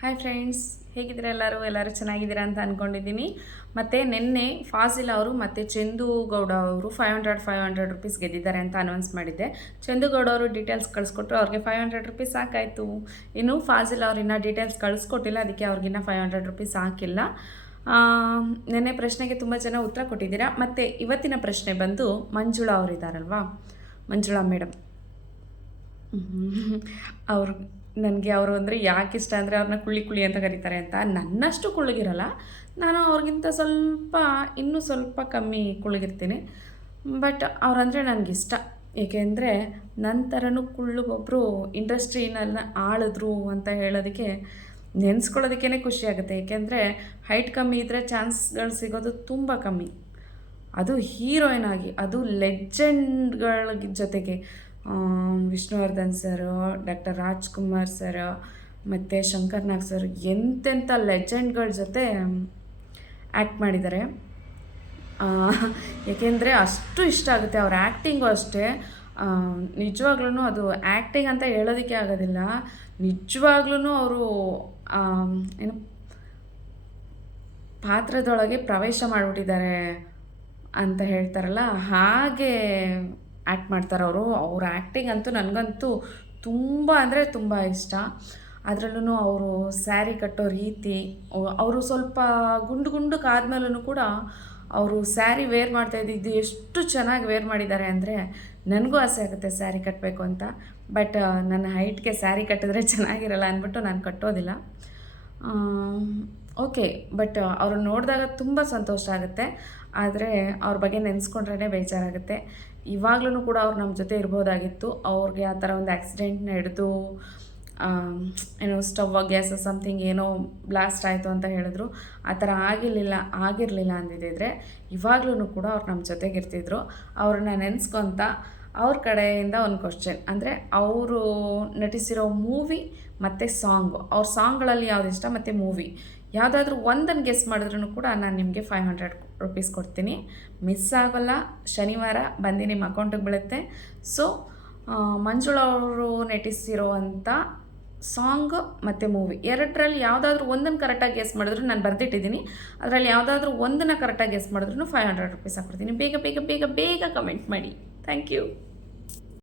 Hi friends, ಹೇಗಿದ್ದೀರಾ? ಎಲ್ಲರೂ ಚೆನ್ನಾಗಿದ್ದೀರಾ ಅಂತ ಅಂದ್ಕೊಂಡಿದ್ದೀನಿ. ಮತ್ತು ನಿನ್ನೆ ಫಾಸಿಲ್ ಅವರು ಮತ್ತು ಚಂದು ಗೌಡ ಅವರು 500 ರುಪೀಸ್ ಗೆದ್ದಿದ್ದಾರೆ ಅಂತ ಅನೌನ್ಸ್ ಮಾಡಿದ್ದೆ. ಚಂದು ಗೌಡ ಅವರು ಡೀಟೇಲ್ಸ್ ಕಳಿಸ್ಕೊಟ್ರು, ಅವ್ರಿಗೆ 500 ರುಪೀಸ್ ಸಾಕಾಯಿತು. ಇನ್ನು ಫಾಸಿಲ್ ಅವ್ರು ಇನ್ನೂ ಡೀಟೇಲ್ಸ್ ಕಳಿಸ್ಕೊಟ್ಟಿಲ್ಲ, ಅದಕ್ಕೆ ಅವ್ರಿಗಿನ್ನ 500 ರುಪೀಸ್ ಹಾಕಿಲ್ಲ. ನಿನ್ನೆ ಪ್ರಶ್ನೆಗೆ ತುಂಬ ಜನ ಉತ್ತರ ಕೊಟ್ಟಿದ್ದೀರಾ. ಮತ್ತು ಇವತ್ತಿನ ಪ್ರಶ್ನೆ ಬಂದು ಮಂಜುಳಾ ಅವರಿದ್ದಾರಲ್ವಾ, ಮಂಜುಳಾ ಮೇಡಮ್ ಅವರು ನನಗೆ ಅವರು ಅಂದರೆ ಯಾಕೆ ಇಷ್ಟ ಅಂದರೆ ಅವ್ರನ್ನ ಕುಳ್ಳಿ ಅಂತ ಕರೀತಾರೆ ಅಂತ. ನನ್ನಷ್ಟು ಕುಳ್ಳಗಿರಲ್ಲ, ನಾನು ಅವ್ರಿಗಿಂತ ಇನ್ನೂ ಸ್ವಲ್ಪ ಕಮ್ಮಿ ಕುಳ್ಳಗಿರ್ತೀನಿ. ಬಟ್ ಅವರಂದರೆ ನನಗಿಷ್ಟ. ಏಕೆಂದರೆ ನನ್ನ ಥರನೂ ಕುಳ್ಳಗೊಬ್ಬರು ಇಂಡಸ್ಟ್ರಿನೆಲ್ಲ ಆಳಿದ್ರು ಅಂತ ಹೇಳೋದಕ್ಕೆ ನೆನೆಸ್ಕೊಳ್ಳೋದಕ್ಕೇ ಖುಷಿಯಾಗುತ್ತೆ. ಏಕೆಂದರೆ ಹೈಟ್ ಕಮ್ಮಿ ಇದ್ದರೆ ಚಾನ್ಸ್ಗಳು ಸಿಗೋದು ತುಂಬ ಕಮ್ಮಿ, ಅದು ಹೀರೋಯಿನ್ ಆಗಿ, ಅದು ಲೆಜೆಂಡ್ಗಳ ಜೊತೆಗೆ. ವಿಷ್ಣುವರ್ಧನ್ ಸರು, ಡಾಕ್ಟರ್ ರಾಜ್ಕುಮಾರ್ ಸರ್ ಮತ್ತು ಶಂಕರ್ ನಾಗ್ ಸರ್ ಎಂತೆಂಥ ಲೆಜೆಂಡ್ಗಳ ಜೊತೆ ಆ್ಯಕ್ಟ್ ಮಾಡಿದ್ದಾರೆ. ಏಕೆಂದರೆ ಅಷ್ಟು ಇಷ್ಟ ಆಗುತ್ತೆ ಅವ್ರ ಆ್ಯಕ್ಟಿಂಗು ಅಷ್ಟೇ. ನಿಜವಾಗ್ಲೂ ಅದು ಆ್ಯಕ್ಟಿಂಗ್ ಅಂತ ಹೇಳೋದಕ್ಕೆ ಆಗೋದಿಲ್ಲ, ನಿಜವಾಗ್ಲೂ ಅವರು ಏನು ಪಾತ್ರದೊಳಗೆ ಪ್ರವೇಶ ಮಾಡಿಬಿಟ್ಟಿದ್ದಾರೆ ಅಂತ ಹೇಳ್ತಾರಲ್ಲ, ಹಾಗೆ ಆ್ಯಕ್ಟ್ ಮಾಡ್ತಾರೆ ಅವರು. ಅವ್ರ ಆ್ಯಕ್ಟಿಂಗ್ ಅಂತೂ ನನಗಂತೂ ತುಂಬ ಅಂದರೆ ತುಂಬ ಇಷ್ಟ. ಅದರಲ್ಲೂ ಅವರು ಸ್ಯಾರಿ ಕಟ್ಟೋ ರೀತಿ, ಅವರು ಸ್ವಲ್ಪ ಗುಂಡು ಕೂಡ ಅವರು ಸ್ಯಾರಿ ವೇರ್ ಮಾಡ್ತಾಯಿದ್ದು ಎಷ್ಟು ಚೆನ್ನಾಗಿ ವೇರ್ ಮಾಡಿದ್ದಾರೆ ಅಂದರೆ ನನಗೂ ಆಸೆ ಆಗುತ್ತೆ ಸ್ಯಾರಿ ಕಟ್ಟಬೇಕು ಅಂತ. ಬಟ್ ನನ್ನ ಹೈಟ್ಗೆ ಸ್ಯಾರಿ ಕಟ್ಟಿದ್ರೆ ಚೆನ್ನಾಗಿರಲ್ಲ ಅಂದ್ಬಿಟ್ಟು ನಾನು ಕಟ್ಟೋದಿಲ್ಲ. ಓಕೆ, ಬಟ್ ಅವ್ರನ್ನ ನೋಡಿದಾಗ ತುಂಬ ಸಂತೋಷ ಆಗುತ್ತೆ. ಆದರೆ ಅವ್ರ ಬಗ್ಗೆ ನೆನೆಸ್ಕೊಂಡ್ರೇ ಬೇಜಾರಾಗುತ್ತೆ. ಇವಾಗ್ಲೂ ಕೂಡ ಅವ್ರು ನಮ್ಮ ಜೊತೆ ಇರ್ಬೋದಾಗಿತ್ತು. ಅವ್ರಿಗೆ ಆ ಥರ ಒಂದು ಆಕ್ಸಿಡೆಂಟ್ ನಡೆದು ಏನೋ ಸ್ಟವ್ ಗ್ಯಾಸ್ ಸಮಥಿಂಗ್ ಏನೋ ಬ್ಲಾಸ್ಟ್ ಆಯಿತು ಅಂತ ಹೇಳಿದ್ರು. ಆ ಥರ ಆಗಿರಲಿಲ್ಲ ಅಂದಿದ್ದರೆ ಇವಾಗ್ಲೂ ಕೂಡ ಅವ್ರು ನಮ್ಮ ಜೊತೆಗೆ ಇರ್ತಿದ್ರು. ಅವ್ರನ್ನ ನೆನೆಸ್ಕೊತ ಅವ್ರ ಕಡೆಯಿಂದ ಒಂದು ಕ್ವಶನ್, ಅಂದರೆ ಅವರು ನಟಿಸಿರೋ ಮೂವಿ ಮತ್ತು ಸಾಂಗು, ಅವ್ರ ಸಾಂಗ್ಗಳಲ್ಲಿ ಯಾವ್ದು ಇಷ್ಟ ಮತ್ತು ಮೂವಿ ಯಾವುದಾದ್ರೂ ಒಂದನ್ನು ಗೆಸ್ ಮಾಡಿದ್ರೂ ಕೂಡ ನಾನು ನಿಮಗೆ 500 ರುಪೀಸ್ ಕೊಡ್ತೀನಿ. ಮಿಸ್ ಆಗೋಲ್ಲ. ಶನಿವಾರ ಬಂದು ನಿಮ್ಮ ಅಕೌಂಟಿಗೆ ಬೀಳುತ್ತೆ. ಸೊ ಮಂಜುಳಾ ಅವರು ನಟಿಸಿರೋ ಅಂಥ ಸಾಂಗ್ ಮತ್ತು ಮೂವಿ ಎರಡರಲ್ಲಿ ಯಾವುದಾದ್ರೂ ಒಂದನ್ನು ಕರೆಕ್ಟಾಗಿ ಗೆಸ್ ಮಾಡಿದ್ರು, ನಾನು ಬರೆದಿಟ್ಟಿದ್ದೀನಿ, ಅದರಲ್ಲಿ ಯಾವುದಾದ್ರೂ ಒಂದನ್ನು ಕರೆಕ್ಟಾಗಿ ಗೆಸ್ ಮಾಡಿದ್ರು 500 ರುಪೀಸ್ ಹಾಕ್ಕೊಡ್ತೀನಿ. ಬೇಗ ಬೇಗ ಬೇಗ ಬೇಗ ಕಮೆಂಟ್ ಮಾಡಿ. Thank you.